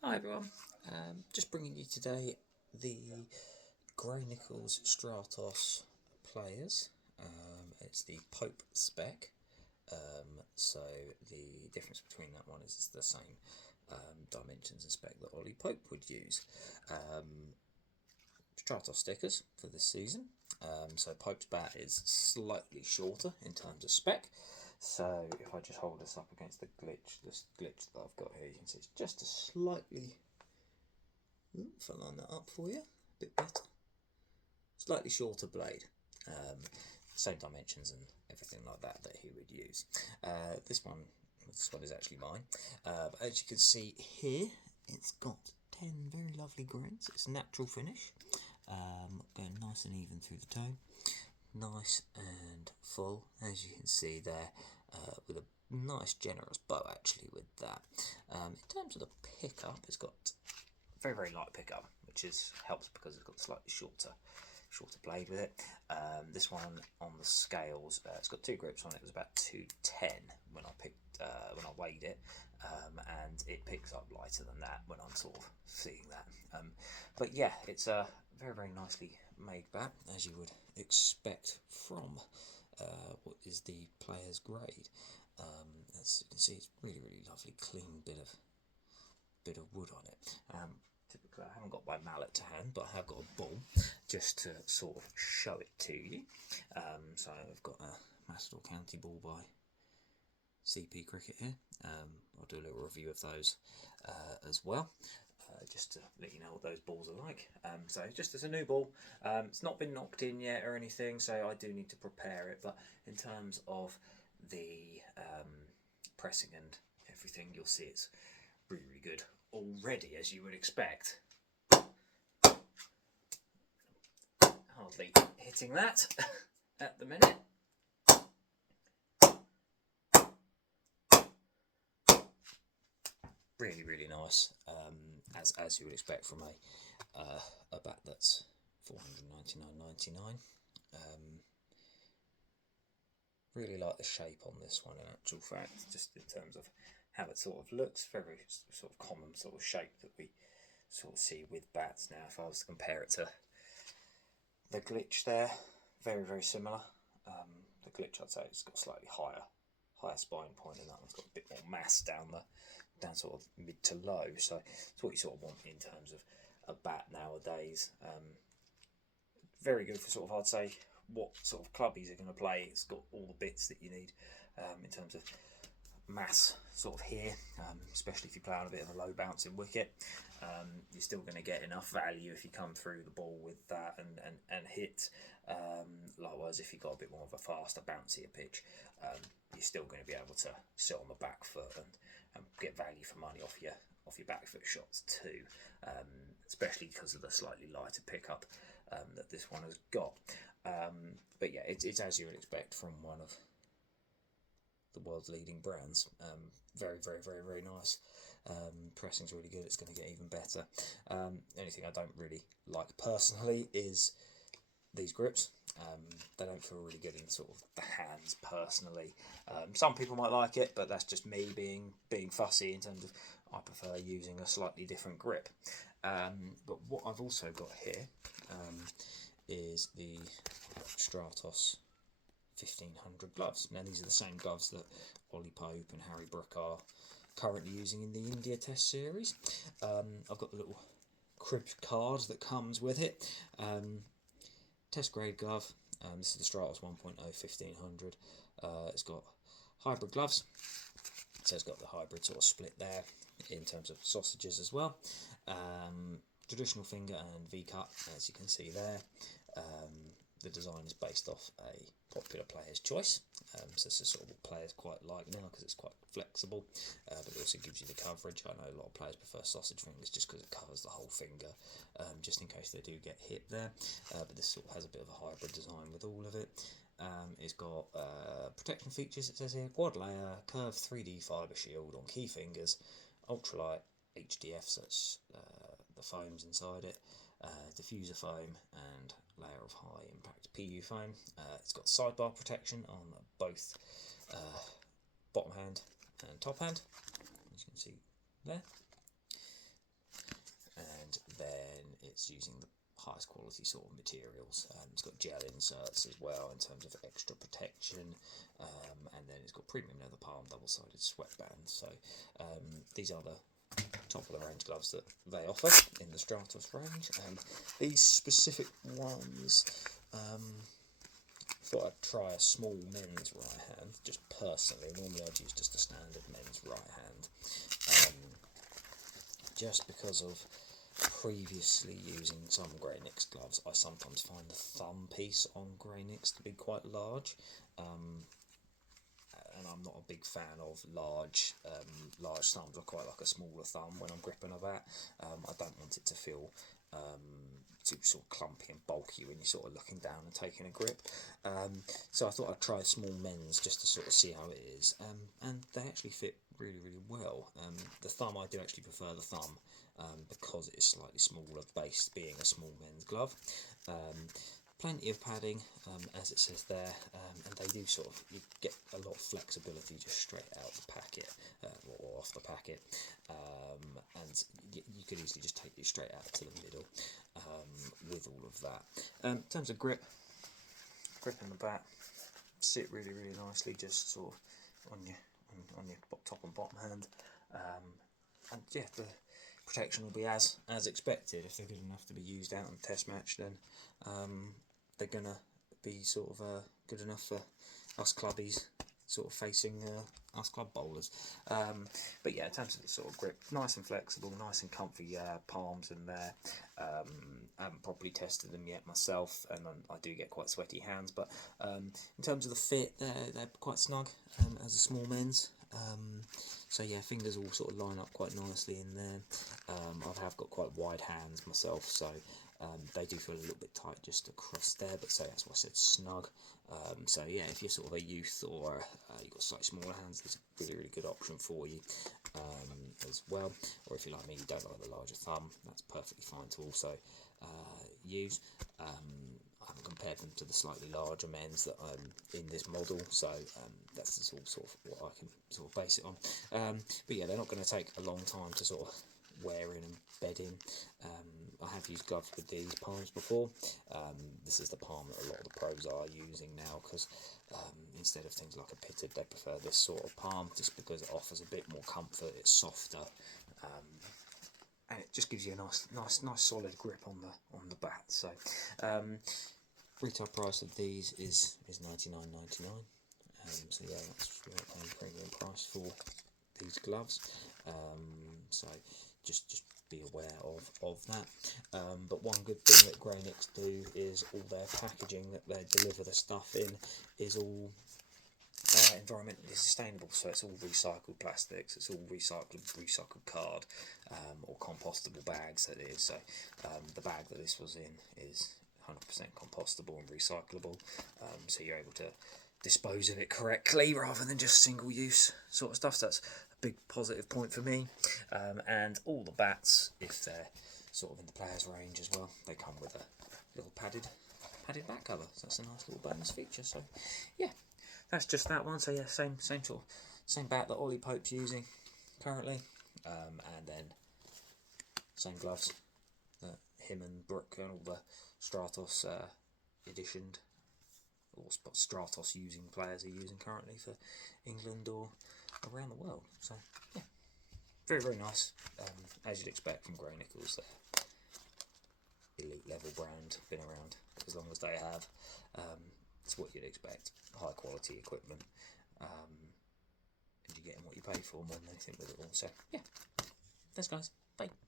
Hi everyone, just bringing you today the Gray-Nicolls Stratos players. It's the Pope Spec, so the difference between that one is it's the same dimensions and spec that Ollie Pope would use. Stratos stickers for this season. So Pope's bat is slightly shorter in terms of spec. So if I just hold this up against this glitch that I've got here, you can see it's just a slightly, if I line that up for you, a bit better, slightly shorter blade. Same dimensions and everything like that he would use. This one is actually mine. But as you can see here, it's got 10 very lovely grains. It's a natural finish, going nice and even through the toe, nice and full, as you can see there, with a nice generous bow actually with that. In terms of the pickup, it's got very, very light pickup, which helps because it's got slightly shorter blade with it. This one on the scales, it's got 2 grips on it. It was about 210 when I weighed it, and it picks up lighter than that when I'm sort of seeing that. But yeah, it's a very, very nicely made bat, as you would expect from what is the player's grade. As you can see, it's really, really lovely, clean bit of wood on it. Typically, I haven't got my mallet to hand, but I have got a ball just to sort of show it to you. So I've got a Macedon County ball by CP Cricket here. I'll do a little review of those as well, just to let you know what those balls are like. So just as a new ball, it's not been knocked in yet or anything, so I do need to prepare it. But in terms of the pressing and everything, you'll see it's really, really good already, as you would expect. Hardly hitting that at the minute. Really, really nice, as you would expect from a bat that's $499.99. Really like the shape on this one, in actual fact, just in terms of how it sort of looks. Very sort of common sort of shape that we sort of see with bats now. If I was to compare it to the glitch there, very, very similar. The glitch, I'd say, it's got slightly higher spine point, and that one's got a bit more mass down sort of mid to low. So it's what you sort of want in terms of a bat nowadays. Very good for sort of, I'd say, what sort of clubbies are going to play. It's got all the bits that you need in terms of mass sort of here, especially if you play on a bit of a low bouncing wicket. You're still going to get enough value if you come through the ball with that and hit. Likewise, if you've got a bit more of a faster, bouncier pitch, you're still going to be able to sit on the back foot and get value for money off your back foot shots too, especially because of the slightly lighter pickup that this one has got. But yeah, it's as you would expect from one of the world's leading brands. Very, very, very, very nice. Pressing's really good. It's going to get even better. Only thing I don't really like personally is these grips. They don't feel really good in sort of the hands personally. Some people might like it, but that's just me being fussy in terms of I prefer using a slightly different grip. But what I've also got here is the Stratos 1500 gloves. Now these are the same gloves that Ollie Pope and Harry Brook are currently using in the India Test series. I've got the little cribbed card that comes with it. Test grade glove. This is the Stratos 1.0 1500. It's got hybrid gloves, so it's got the hybrid sort of split there in terms of sausages as well. Traditional finger and V-cut, as you can see there. The design is based off a popular player's choice, so this is sort of what players quite like now because it's quite flexible, but it also gives you the coverage. I know a lot of players prefer sausage fingers just because it covers the whole finger, just in case they do get hit there, but this sort of has a bit of a hybrid design with all of it. It's got protection features, it says here, quad layer, curved 3D fibre shield on key fingers, ultralight HDF, so it's the foams inside it, diffuser foam and layer of high impact PU foam. It's got sidebar protection on both bottom hand and top hand, as you can see there. then it's using the highest quality sort of materials. It's got gel inserts as well in terms of extra protection, and then it's got premium leather palm double-sided sweatbands. So these are the top of the range gloves that they offer in the Stratos range. These specific ones, thought I'd try a small men's right hand, just personally. Normally I'd use just a standard men's right hand, just because of previously using some Gray-Nicolls gloves. I sometimes find the thumb piece on Gray-Nicolls to be quite large, and I'm not a big fan of large thumbs. I quite like a smaller thumb when I'm gripping a bat. I don't want it to feel too sort of clumpy and bulky when you're sort of looking down and taking a grip. So I thought I'd try small men's just to sort of see how it is, and they actually fit really, really well. The thumb, I do actually prefer the thumb, because it is slightly smaller, based being a small men's glove. Plenty of padding, as it says there, and they do sort of, you get a lot of flexibility just straight out the packet, or off the packet, and you could easily just take it straight out to the middle with all of that. In terms of grip in the bat, sit really, really nicely, just sort of on your top and bottom hand, and yeah, the protection will be as expected. If they're good enough to be used out in a test match, then they're gonna be sort of good enough for us clubbies, sort of facing us club bowlers. But yeah, in terms of the sort of grip, nice and flexible, nice and comfy palms in there. I haven't properly tested them yet myself, and I do get quite sweaty hands, but in terms of the fit, they're quite snug as a small men's. So yeah, fingers all sort of line up quite nicely in there. I have got quite wide hands myself, so they do feel a little bit tight just across there, but so that's why I said snug. So yeah, if you're sort of a youth, or you've got slightly smaller hands, there's a really, really good option for you as well. Or if you're like me, you don't like the larger thumb, that's perfectly fine to also use. I haven't compared them to the slightly larger men's that in this model, so that's all sort of what I can sort of base it on. But yeah, they're not going to take a long time to sort of wear in and bed in. I have used gloves with these palms before. This is the palm that a lot of the pros are using now, because instead of things like a pitted, they prefer this sort of palm, just because it offers a bit more comfort. It's softer, and it just gives you a nice solid grip on the bat. So retail price of these is $99.99. So yeah, that's a premium price for these gloves. So just be aware of that. But one good thing that Gray-Nicolls do is all their packaging that they deliver the stuff in is all environmentally sustainable. So it's all recycled plastics, it's all recycled card, or compostable bags, that is. So the bag that this was in is 100% compostable and recyclable, so you're able to dispose of it correctly rather than just single use sort of stuff. So that's a big positive point for me. And all the bats, if they're sort of in the players range as well, they come with a little padded back cover, so that's a nice little bonus feature. So yeah, that's just that one. So yeah, same bat that Ollie Pope's using currently, and then same gloves that him and Brook and all the Stratos editioned, or Stratos using players are using currently for England or around the world. So yeah, very, very nice, as you'd expect from Gray-Nicolls. Elite level brand, been around as long as they have. It's what you'd expect, high quality equipment, and you're getting what you pay for more than anything with it all. So yeah, thanks guys, bye.